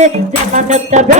way. Then I make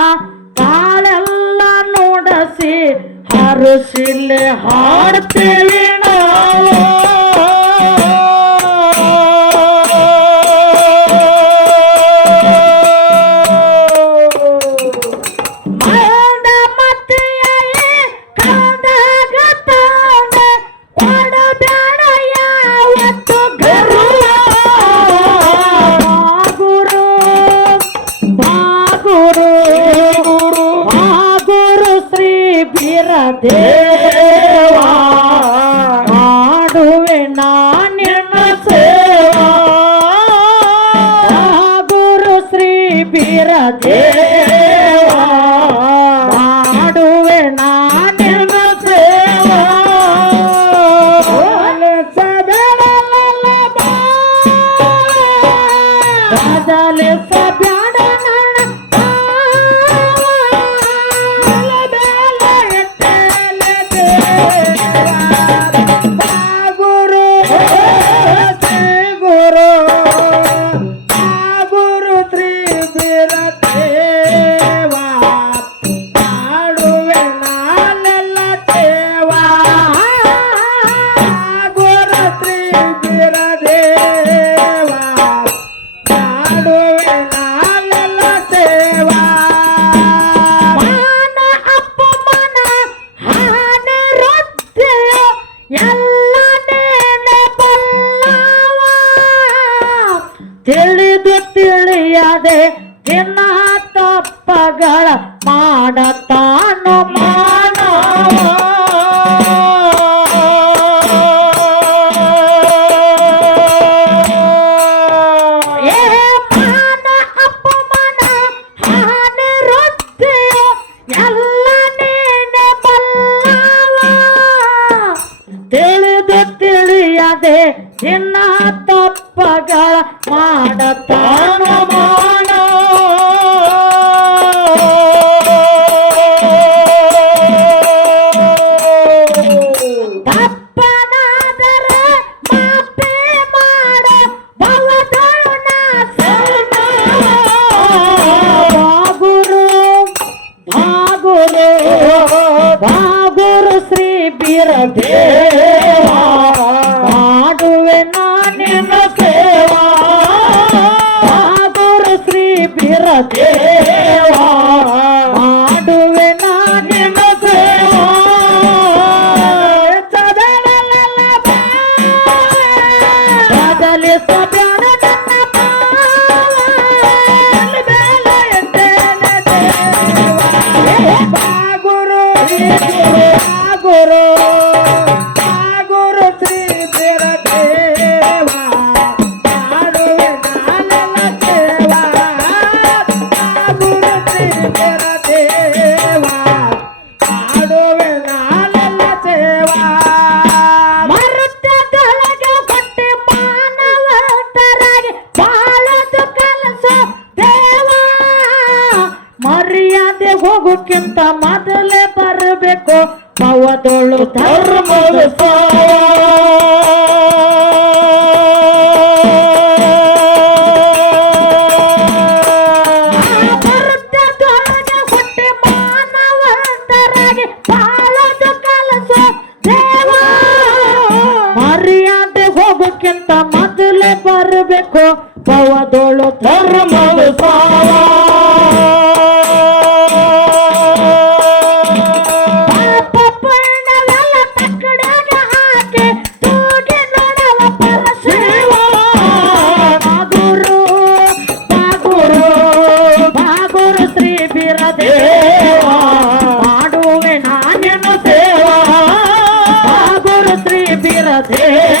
ಅರಸಿಲೆ ಹಾಡ್ತೇವೆ ನಾವು ಮಾಡ ಮತ್ತೆ ಕಾದಾಗ ತಾನೆ దేవా ఆడువే నా నిన్న సేవా. గురు శ్రీ బీర దేవా ಮಾಡದೆ ಎನ್ನ ತಪ್ಪಗಳ ಮಾಡತಾನು ಮಾನವ in Yeah, okay. ಮೊದಲೇ ಬರಬೇಕು ಪವದೊಳು ಧರ್ಮದ ಸಾವ ಹೊಟ್ಟೆ ಮಾನವಂತರಾಗಿ ಬಾಳದ ಕಲಸ ದೇವ ಮರ್ಯಾದೆ ಹೋಗೋಕ್ಕಿಂತ ಮೊದಲೇ ಬರಬೇಕು ಪವದೊಳು ಧರ್ಮದ ಸಾವ রাখে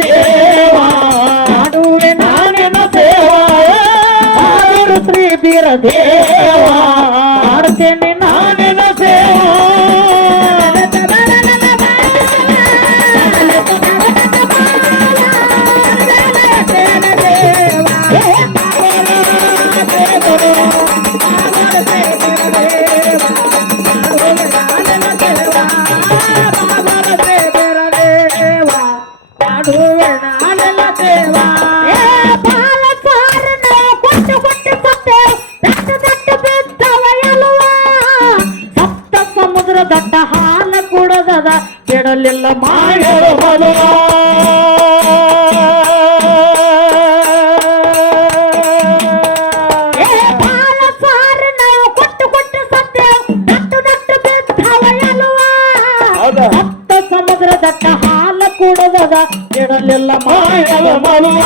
ದೇವಾ ಮಾಡುವೆ ನಾನಿನ ಸೇವಾ. ಶ್ರೀ ಬೀರ ದೇವಾ ಮಾಡ್ತೇನೆ அவமானம்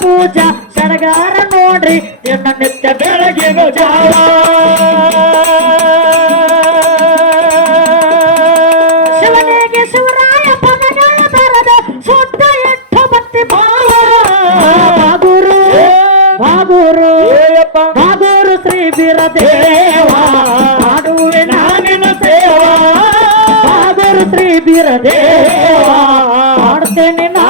ಪೂಜಾ ಸರಗಾರ ನೋಡ್ರಿ ದಿನನಿತ್ಯ ಬೆಳಗಿನ ಜಾವ. ಶಿವನಿಗೆ ಶಿವರಾಯ ಪದಗಳ ಬರದ ಸುತ್ತ ಎಟ್ಟ ಭಕ್ತಿ ಭಾವ. ಬಾಗುರು ಬಾಗುರು ಬಾಗೂರು ಶ್ರೀ ಬೀರದೇವ. ಮಾಡುವೆ ನಾನಿನ ಸೇವಾ. ಬಾಗೂರು ಶ್ರೀ ಬೀರದೇವ. ಮಾಡ್ತೇನೆ ನಾನಿನ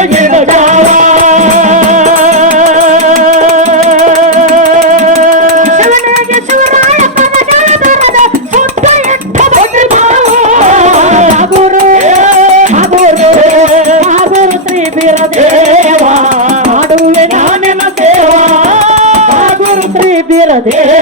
ಬೀರದೇವ